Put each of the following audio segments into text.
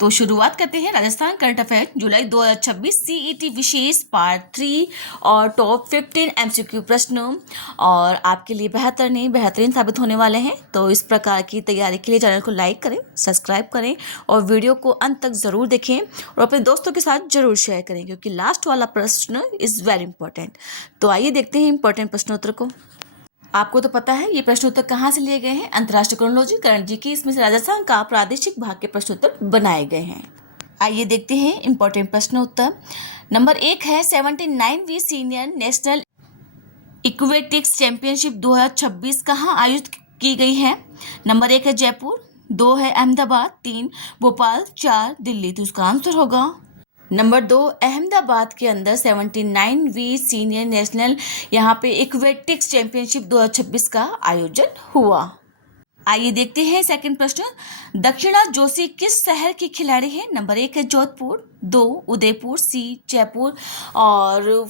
तो शुरुआत करते हैं राजस्थान करंट अफेयर जुलाई 2026 सीईटी विशेष पार्ट 3 और टॉप 15 एमसीक्यू प्रश्न और आपके लिए बेहतरीन साबित होने वाले हैं। तो इस प्रकार की तैयारी के लिए चैनल को लाइक करें, सब्सक्राइब करें और वीडियो को अंत तक ज़रूर देखें और अपने दोस्तों के साथ ज़रूर शेयर करें क्योंकि लास्ट वाला प्रश्न इज़ वेरी इंपॉर्टेंट। तो आइए देखते हैं इंपॉर्टेंट प्रश्नोत्तर को। आपको तो पता है ये प्रश्नोत्तर कहाँ से लिए गए हैं, अंतर्राष्ट्रीय क्रोनोलॉजी करंट जीके, इसमें से राजस्थान का प्रादेशिक भाग के प्रश्नोत्तर बनाए गए हैं। आइए देखते हैं इंपॉर्टेंट प्रश्नोत्तर। नंबर 1 है 79वीं सीनियर नेशनल इक्वेटिक्स चैंपियनशिप 2026 कहाँ आयोजित की गई है। नंबर 1 है जयपुर, 2 है अहमदाबाद, 3 भोपाल, 4 दिल्ली। तो उसका आंसर होगा नंबर 2 अहमदाबाद के अंदर 79वीं सीनियर नेशनल यहाँ पे इक्वेटिक्स चैंपियनशिप 2026 का आयोजन हुआ। आइए देखते हैं सेकंड प्रश्न। दक्षिणा जोशी किस शहर की खिलाड़ी है। नंबर 1 है जोधपुर, 2 उदयपुर, सी जयपुर और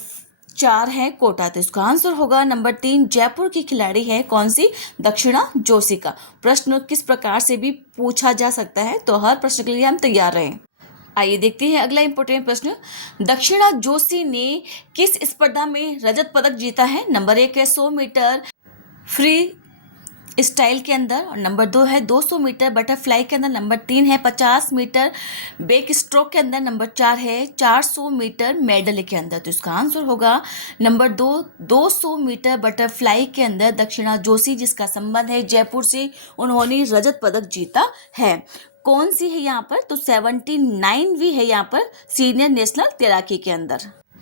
4 है कोटा। तो इसका आंसर होगा नंबर 3 जयपुर की खिलाड़ी है कौन सी, दक्षिणा जोशी का। प्रश्न किस प्रकार से भी पूछा जा सकता है तो हर प्रश्न के लिए हम तैयार रहें। आइए देखते हैं अगला इंपॉर्टेंट प्रश्न। दक्षिणा जोशी ने किस स्पर्धा में रजत पदक जीता है। नंबर 1 है 100 मीटर फ्री स्टाइल के अंदर और नंबर 2 है 200 मीटर बटरफ्लाई के अंदर, नंबर 3 है 50 मीटर बैक स्ट्रोक के अंदर, नंबर 4 है 400 मीटर मेडल के अंदर। तो इसका आंसर होगा नंबर 2 200 मीटर बटरफ्लाई के अंदर दक्षिणा जोशी, जिसका संबंध है जयपुर से, उन्होंने रजत पदक जीता है। कौन सी है यहाँ पर, तो 79वीं है यहाँ पर सीनियर नेशनल तैराकी के अंदर।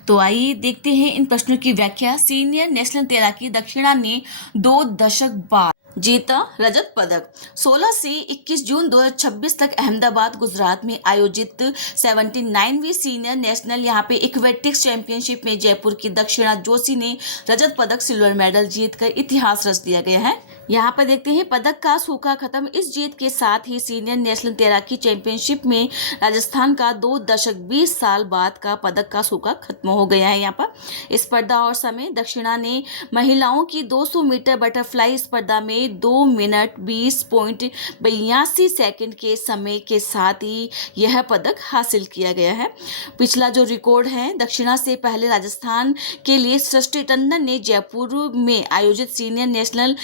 तो आइए देखते हैं इन प्रश्नों की व्याख्या। सीनियर नेशनल तैराकी दक्षिणा ने 2 दशक बाद जीता रजत पदक। 16 से 21 जून 2026 तक अहमदाबाद गुजरात में आयोजित 79वीं सीनियर नेशनल यहाँ पे इक्वेटिक्स चैंपियनशिप में जयपुर की दक्षिणा जोशी ने रजत पदक सिल्वर मेडल जीतकर इतिहास रच दिया गया है। यहाँ पर देखते हैं पदक का सूखा खत्म। इस जीत के साथ ही सीनियर नेशनल तैराकी चैंपियनशिप में राजस्थान का 2 दशक 20 साल बाद का पदक का सूखा खत्म हो गया है। यहाँ पर स्पर्धा और समय, दक्षिणा ने महिलाओं की 200 मीटर बटरफ्लाई स्पर्धा में 2 मिनट 20.82 सेकंड के समय के साथ ही यह पदक हासिल किया गया है। पिछला जो रिकॉर्ड है, दक्षिणा से पहले राजस्थान के लिए सृष्टि टंडन ने जयपुर में आयोजित सीनियर नेशनल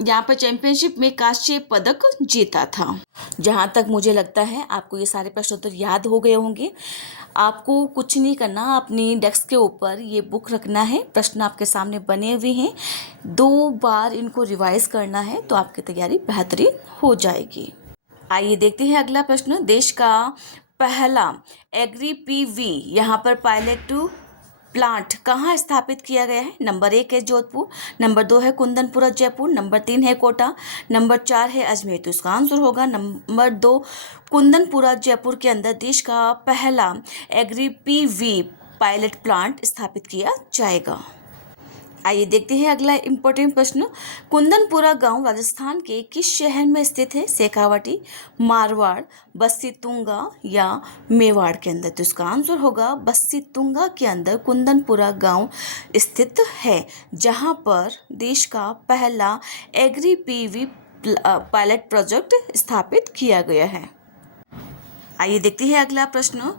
यहाँ पर चैंपियनशिप में कांस्य पदक जीता था। जहाँ तक मुझे लगता है आपको ये सारे प्रश्नोत्तर याद हो गए होंगे। आपको कुछ नहीं करना, अपनी डेस्क के ऊपर ये बुक रखना है, प्रश्न आपके सामने बने हुए हैं, 2 बार इनको रिवाइज करना है तो आपकी तैयारी बेहतरीन हो जाएगी। आइए देखते हैं अगला प्रश्न। देश का पहला एग्री पीवी यहाँ पर पायलट प्लांट कहाँ स्थापित किया गया है। नंबर 1 है जोधपुर, नंबर 2 है कुंदनपुरा जयपुर, नंबर 3 है कोटा, नंबर 4 है अजमेर। तो इसका आंसर होगा नंबर 2 कुंदनपुरा जयपुर के अंदर देश का पहला एग्री पीवी पायलट प्लांट स्थापित किया जाएगा। आइए देखते हैं अगला इंपॉर्टेंट प्रश्न। कुंदनपुरा गांव राजस्थान के किस शहर में स्थित है। शेखावाटी, मारवाड़, बस्सी तुंगा या मेवाड़ के अंदर। तो इसका आंसर होगा बस्सी तुंगा के अंदर कुंदनपुरा गांव स्थित है, जहां पर देश का पहला एग्री पीवी पायलट प्रोजेक्ट स्थापित किया गया है। आइए देखते हैं अगला प्रश्न।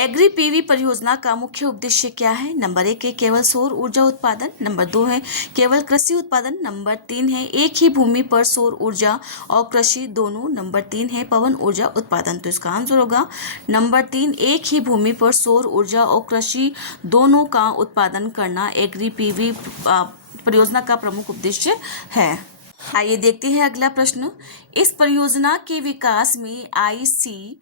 एग्री पीवी परियोजना का मुख्य उद्देश्य क्या है। नंबर 1 है केवल सौर ऊर्जा उत्पादन, नंबर 2 है केवल कृषि उत्पादन, नंबर 3 है एक ही भूमि पर सौर ऊर्जा और कृषि दोनों, नंबर 3 है पवन ऊर्जा उत्पादन। तो इसका आंसर होगा नंबर 3 एक ही भूमि पर सौर ऊर्जा और कृषि दोनों का उत्पादन करना एग्री पीवी परियोजना का प्रमुख उद्देश्य है। आइए देखते हैं अगला प्रश्न। इस परियोजना के विकास में ICRIER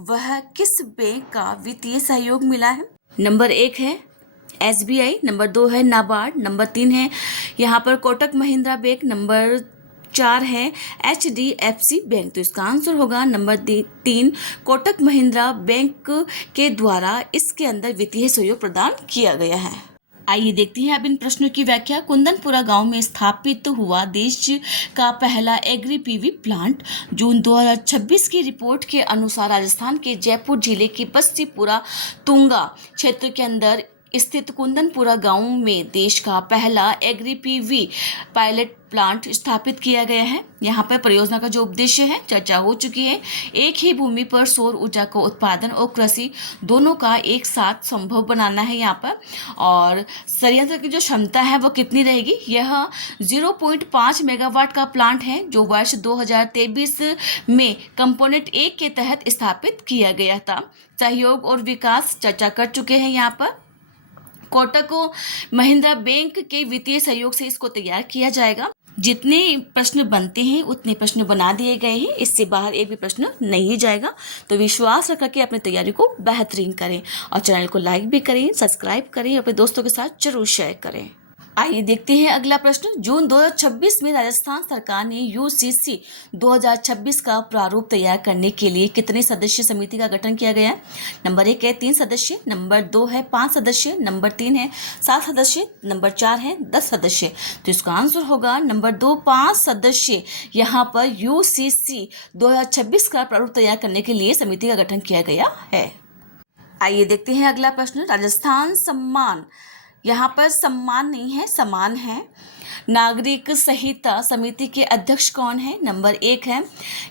वह किस बैंक का वित्तीय सहयोग मिला है। नंबर 1 है SBI, नंबर 2 है नाबार्ड, नंबर 3 है यहाँ पर कोटक महिंद्रा बैंक, नंबर 4 है HDFC बैंक। तो इसका आंसर होगा नंबर 3 कोटक महिंद्रा बैंक के द्वारा इसके अंदर वित्तीय सहयोग प्रदान किया गया है। आइए देखते हैं अब इन प्रश्नों की व्याख्या। कुंदनपुरा गांव में स्थापित हुआ देश का पहला एग्री पीवी प्लांट जून 2026 की रिपोर्ट के अनुसार राजस्थान के जयपुर जिले की बस्सीपुरा तुंगा क्षेत्र के अंदर स्थित कुंदनपुरा गांव में देश का पहला एग्री पीवी पायलट प्लांट स्थापित किया गया है। यहाँ पर परियोजना का जो उद्देश्य है चर्चा हो चुकी है। एक ही भूमि पर सौर ऊर्जा का उत्पादन और कृषि दोनों का एक साथ संभव बनाना है यहाँ पर। और संयंत्र की जो क्षमता है वो कितनी रहेगी? यह 0.5 मेगावाट का प्लांट है जो वर्ष 2023 में कंपोनेंट 1 के तहत स्थापित किया गया था। सहयोग और विकास चर्चा कर चुके हैं यहाँ पर। कोटक महिंद्रा बैंक के वित्तीय सहयोग से इसको तैयार किया जाएगा। जितने प्रश्न बनते हैं उतने प्रश्न बना दिए गए हैं, इससे बाहर एक भी प्रश्न नहीं जाएगा। तो विश्वास रख करके अपनी तैयारी को बेहतरीन करें और चैनल को लाइक भी करें, सब्सक्राइब करें, अपने दोस्तों के साथ जरूर शेयर करें। आइए देखते हैं अगला प्रश्न। जून 2026 में राजस्थान सरकार ने यूसीसी 2026 का प्रारूप तैयार करने के लिए कितने सदस्य समिति का गठन किया गया है? नंबर 1 है 3 सदस्य, नंबर 2 है 5 सदस्य, नंबर 3 है 7 सदस्य, नंबर 4 है 10 सदस्य। तो इसका आंसर होगा नंबर 2 5 सदस्य। यहाँ पर यूसीसी 2026 का प्रारूप तैयार करने के लिए समिति का गठन किया गया है। आइए देखते हैं अगला प्रश्न। राजस्थान सम्मान, यहाँ पर सम्मान नहीं है, समान है। नागरिक संहिता समिति के अध्यक्ष कौन है? नंबर 1 है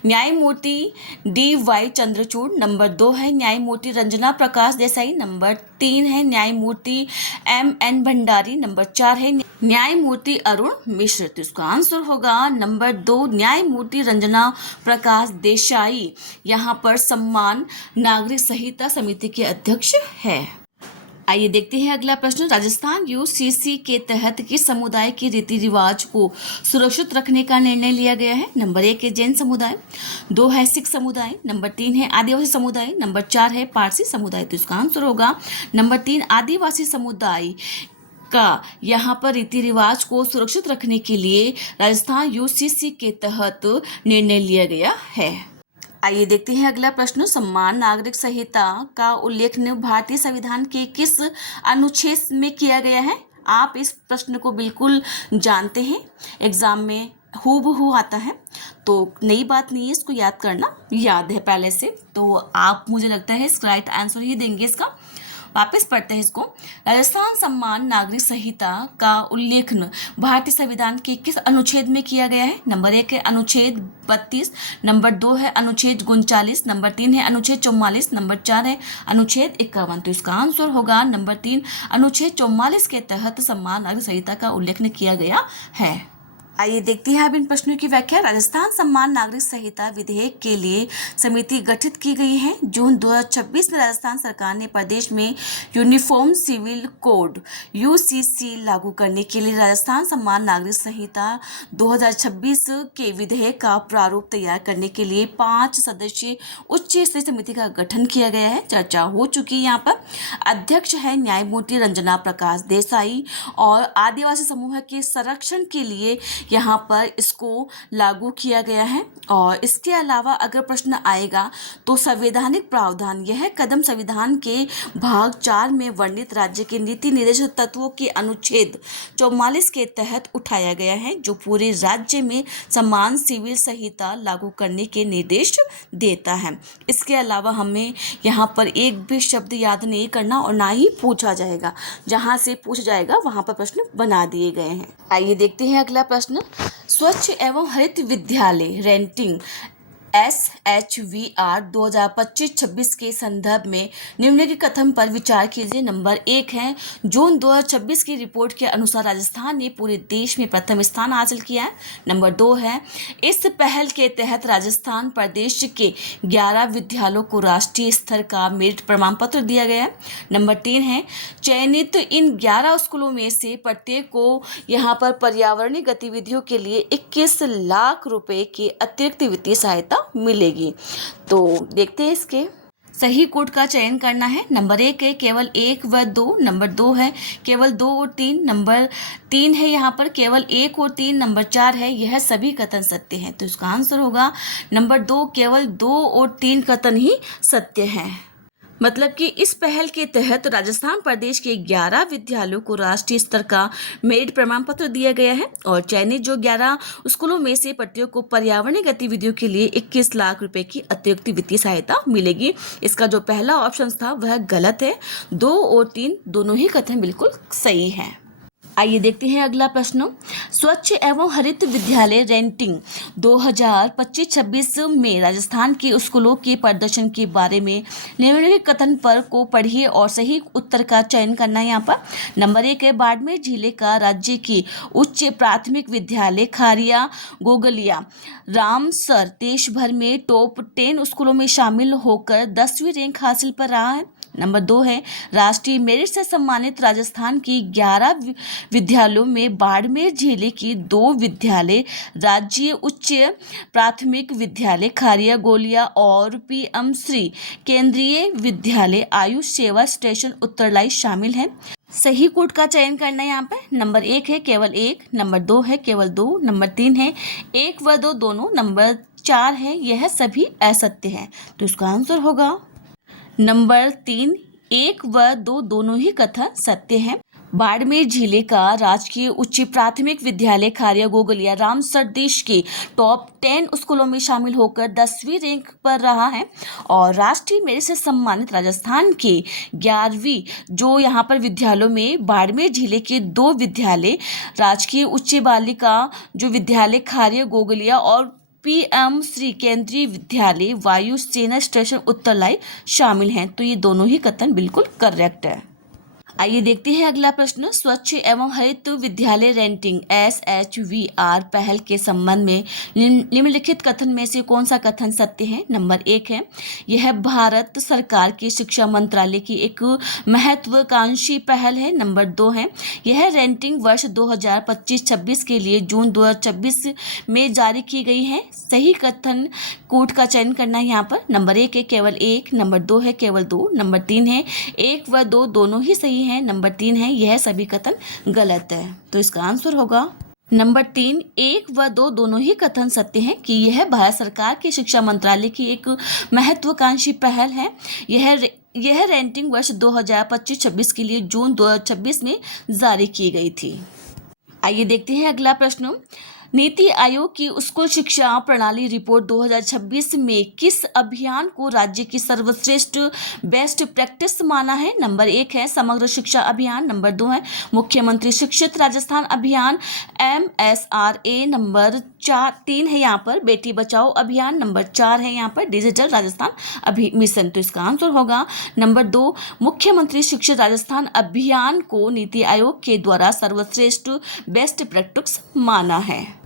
न्यायमूर्ति DY चंद्रचूड़, नंबर 2 है न्यायमूर्ति रंजना प्रकाश देसाई, नंबर 3 है न्यायमूर्ति MN भंडारी, नंबर 4 है न्यायमूर्ति अरुण मिश्र। तो इसका आंसर होगा नंबर 2 न्यायमूर्ति रंजना प्रकाश देसाई यहाँ पर सम्मान नागरिक संहिता समिति के अध्यक्ष है। आइए देखते हैं अगला प्रश्न। राजस्थान यूसीसी के तहत किस समुदाय के रीति रिवाज को सुरक्षित रखने का निर्णय लिया गया है? नंबर 1 है जैन समुदाय, 2 है सिख समुदाय, नंबर 3 है आदिवासी समुदाय, नंबर 4 है पारसी समुदाय। तो इसका आंसर होगा नंबर 3 आदिवासी समुदाय का यहाँ पर रीति रिवाज को सुरक्षित रखने के लिए राजस्थान यूसीसी के तहत निर्णय लिया गया है। आइए देखते हैं अगला प्रश्न। सम्मान नागरिक संहिता का उल्लेख भारतीय संविधान के किस अनुच्छेद में किया गया है? आप इस प्रश्न को बिल्कुल जानते हैं, एग्जाम में हूबहू आता है, तो नई बात नहीं है, इसको याद करना याद है पहले से। तो आप मुझे लगता है इसका राइट आंसर ही देंगे इसका। वापस पढ़ते हैं इसको। राजस्थान सम्मान नागरिक संहिता का उल्लेख भारतीय संविधान के किस अनुच्छेद में किया गया है? नंबर 1 है अनुच्छेद 32, नंबर 2 है अनुच्छेद 39, नंबर 3 है अनुच्छेद 44, नंबर 4 है अनुच्छेद 51। तो इसका आंसर होगा नंबर 3 अनुच्छेद 44 के तहत सम्मान नागरिक संहिता का उल्लेख किया गया है। आइए देखते हैं अब इन प्रश्नों की व्याख्या। राजस्थान सम्मान नागरिक संहिता विधेयक के लिए समिति गठित की गई है। जून 2026 में राजस्थान सरकार ने प्रदेश में यूनिफॉर्म सिविल कोड यूसीसी लागू करने के लिए राजस्थान सम्मान नागरिक संहिता 2026 के विधेयक का प्रारूप तैयार करने के लिए 5 सदस्यीय उच्च स्तरीय समिति का गठन किया गया है। चर्चा हो चुकी है। यहाँ पर अध्यक्ष है न्यायमूर्ति रंजना प्रकाश देसाई और आदिवासी समूह के संरक्षण के लिए यहाँ पर इसको लागू किया गया है। और इसके अलावा अगर प्रश्न आएगा तो संवैधानिक प्रावधान, यह कदम संविधान के भाग 4 में वर्णित राज्य के नीति निर्देशक तत्वों के अनुच्छेद 44 के तहत उठाया गया है, जो पूरे राज्य में समान सिविल संहिता लागू करने के निर्देश देता है। इसके अलावा हमें यहाँ पर एक भी शब्द याद नहीं करना और ना ही पूछा जाएगा, जहाँ से पूछा जाएगा वहाँ पर प्रश्न बना दिए गए हैं। आइए देखते हैं अगला प्रश्न। स्वच्छ एवं हरित विद्यालय रेटिंग SHVR 2025-26 के संदर्भ में निम्नलिखित कथन पर विचार कीजिए। नंबर 1 है जून 2026 की रिपोर्ट के अनुसार राजस्थान ने पूरे देश में प्रथम स्थान हासिल किया है। नंबर 2 है इस पहल के तहत राजस्थान प्रदेश के 11 विद्यालयों को राष्ट्रीय स्तर का मेरिट प्रमाण पत्र दिया गया है। नंबर 3 है चयनित इन 11 स्कूलों में से प्रत्येक को यहाँ पर पर्यावरणीय गतिविधियों के लिए 21 लाख रुपए की अतिरिक्त वित्तीय सहायता मिलेगी। तो देखते हैं इसके सही कोड का चयन करना है। नंबर 1 है केवल 1 व 2, नंबर 2 है केवल 2 और 3, नंबर 3 है यहाँ पर केवल 1 और 3, नंबर 4 है यह सभी कथन सत्य हैं। तो इसका आंसर होगा नंबर 2 केवल 2 और 3 कथन ही सत्य हैं। मतलब कि इस पहल के तहत राजस्थान प्रदेश के 11 विद्यालयों को राष्ट्रीय स्तर का मेरिट प्रमाण पत्र दिया गया है और चयनित जो 11 स्कूलों में से प्रत्येक को पर्यावरणीय गतिविधियों के लिए 21 लाख रुपए की अतिरिक्त वित्तीय सहायता मिलेगी। इसका जो पहला ऑप्शन था वह गलत है। 2 और 3 दोनों ही कथन बिल्कुल सही हैं। आइए देखते हैं अगला प्रश्न। स्वच्छ एवं हरित विद्यालय रैंकिंग 2025-26 में राजस्थान के स्कूलों के प्रदर्शन के बारे में निम्नलिखित कथन पर को पढ़िए और सही उत्तर का चयन करना है। यहाँ पर नंबर 1 है बाड़मेर जिले का राज्य की उच्च प्राथमिक विद्यालय खारिया गोगलिया रामसर देश भर में टॉप 10 स्कूलों में शामिल होकर 10वीं रैंक हासिल कर रहा है। नंबर 2 है राष्ट्रीय मेरिट से सम्मानित राजस्थान की 11 विद्यालयों में बाड़मेर जिले की 2 विद्यालय राज्य उच्च प्राथमिक विद्यालय खारिया गोलिया और पीएम श्री केंद्रीय विद्यालय आयुष सेवा स्टेशन उत्तरलाई शामिल हैं। सही कोड का चयन करना है। यहाँ पे नंबर 1 है केवल 1, नंबर 2 है केवल 2, नंबर 3 है 1 व 2 दोनों, नंबर 4 है यह सभी असत्य है। तो इसका आंसर होगा नंबर 3, 1 व 2 दोनों ही कथन सत्य है। बाड़मेर जिले का राजकीय उच्च प्राथमिक विद्यालय खारिया गोगलिया रामसर देश के टॉप 10 स्कूलों में शामिल होकर 10वीं रैंक पर रहा है और राष्ट्रीय मेरिट से सम्मानित राजस्थान के 11वीं जो यहाँ पर विद्यालयों में बाड़मेर जिले के 2 विद्यालय राजकीय उच्च बालिका जो विद्यालय खारिया गोगलिया और पीएम श्री केंद्रीय विद्यालय वायु सेना स्टेशन उत्तरलाई शामिल हैं। तो ये दोनों ही कथन बिल्कुल करेक्ट है। आइए देखते हैं अगला प्रश्न। स्वच्छ एवं हरित विद्यालय रैंकिंग SHVR पहल के संबंध में निम्नलिखित कथन में से कौन सा कथन सत्य है। नंबर 1 है यह भारत सरकार की शिक्षा मंत्रालय की एक महत्वाकांक्षी पहल है। नंबर 2 है यह रैंकिंग वर्ष 2025-26 के लिए जून 2026 में जारी की गई है। सही कथन कोड का चयन करना है। यहाँ पर नंबर 1 है केवल 1, नंबर 2 है केवल 2, नंबर 3 है 1 व 2 दोनों ही सही है, नंबर 3 है यह सभी कथन गलत है। तो इसका आंसर होगा नंबर 3, 1 व 2 दोनों ही कथन सत्य हैं कि यह भारत सरकार की शिक्षा मंत्रालय की एक महत्वाकांक्षी पहल है। यह रैंकिंग वर्ष 2025-26 के लिए जून 2026 में जारी की गई थी। आइए देखते हैं अगला प्रश्न। नीति आयोग की स्कूल शिक्षा प्रणाली रिपोर्ट 2026 में किस अभियान को राज्य की सर्वश्रेष्ठ बेस्ट प्रैक्टिस माना है। नंबर 1 है समग्र शिक्षा अभियान, नंबर 2 है मुख्यमंत्री शिक्षित राजस्थान अभियान MSRA, नंबर 3 है यहाँ पर बेटी बचाओ अभियान, नंबर 4 है यहाँ पर डिजिटल राजस्थान मिशन। तो इसका आंसर होगा नंबर 2 मुख्यमंत्री शिक्षित राजस्थान अभियान को नीति आयोग के द्वारा सर्वश्रेष्ठ बेस्ट प्रैक्टिस माना है।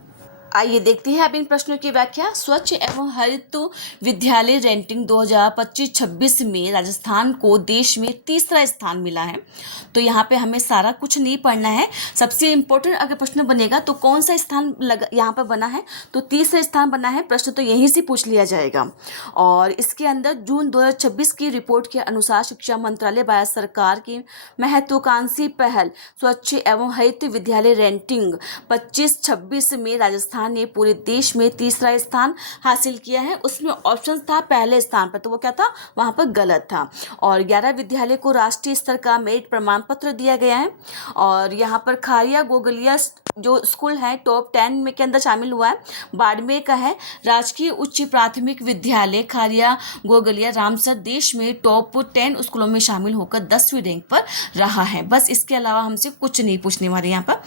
आइए देखते हैं अब इन प्रश्नों की व्याख्या। स्वच्छ एवं हरित विद्यालय रैंकिंग 2025-26 में राजस्थान को देश में 3रा स्थान मिला है। तो यहाँ पे हमें सारा कुछ नहीं पढ़ना है। सबसे इम्पोर्टेंट अगर प्रश्न बनेगा तो कौन सा स्थान यहाँ पर बना है, तो 3रा स्थान बना है। प्रश्न तो यहीं से पूछ लिया जाएगा। और इसके अंदर जून 2026 की रिपोर्ट के अनुसार शिक्षा मंत्रालय भारत सरकार की महत्वाकांक्षी पहल स्वच्छ एवं हरित विद्यालय रैंकिंग 25-26 में राजस्थान ने पूरे देश में 3रा स्थान हासिल किया है। उसमें ऑप्शन था पहले स्थान पर, तो वो क्या था वहां पर गलत था। और 11 विद्यालय को राष्ट्रीय स्तर का मेरिट प्रमाण पत्र दिया गया है। और यहाँ पर खारिया गोगलिया जो स्कूल है टॉप 10 में के अंदर शामिल हुआ है। बाड़मेर का है राजकीय उच्च प्राथमिक विद्यालय खारिया गोगलिया रामसर देश में टॉप 10 स्कूलों में शामिल होकर 10वीं रैंक पर रहा है। बस इसके अलावा हमसे कुछ नहीं पूछने वाले यहाँ पर।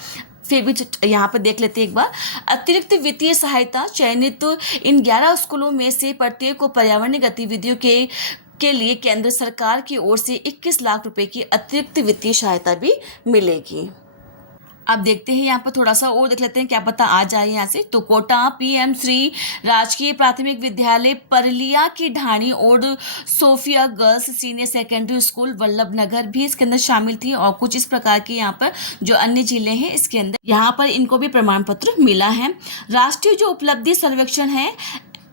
फिर भी यहाँ पर देख लेते हैं एक बार। अतिरिक्त वित्तीय सहायता चयनित इन 11 स्कूलों में से प्रत्येक को पर्यावरणीय गतिविधियों के लिए केंद्र सरकार की ओर से 21 लाख रुपए की अतिरिक्त वित्तीय सहायता भी मिलेगी। अब देखते हैं यहाँ पर थोड़ा सा और देख लेते हैं, क्या पता आ जाए यहाँ से। तो कोटा पीएम श्री राजकीय प्राथमिक विद्यालय परलिया की ढाणी और Sophia girls senior secondary school Vallabh Nagar भी इसके अंदर शामिल थी। और कुछ इस प्रकार के यहाँ पर जो अन्य जिले हैं इसके अंदर यहाँ पर इनको भी प्रमाण पत्र मिला है। राष्ट्रीय जो उपलब्धि सर्वेक्षण है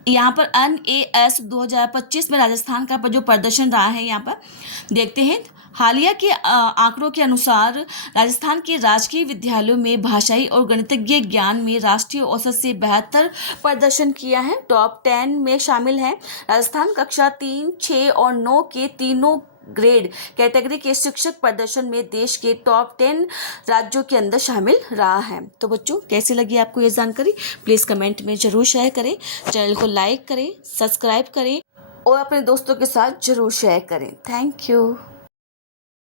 यहाँ पर NAS 2025 में राजस्थान का जो प्रदर्शन रहा है, यहाँ पर देखते हैं। हालिया के आंकड़ों के अनुसार राजस्थान के राजकीय विद्यालयों में भाषाई और गणितज्ञ ज्ञान में राष्ट्रीय औसत से बेहतर प्रदर्शन किया है। टॉप 10 में शामिल हैं राजस्थान। कक्षा 3, 6 और 9 के तीनों ग्रेड कैटेगरी के शिक्षक प्रदर्शन में देश के टॉप 10 राज्यों के अंदर शामिल रहा है। तो बच्चों, कैसी लगी आपको ये जानकारी? प्लीज़ कमेंट में ज़रूर शेयर करें, चैनल को लाइक करें, सब्सक्राइब करें और अपने दोस्तों के साथ ज़रूर शेयर करें। Thank you.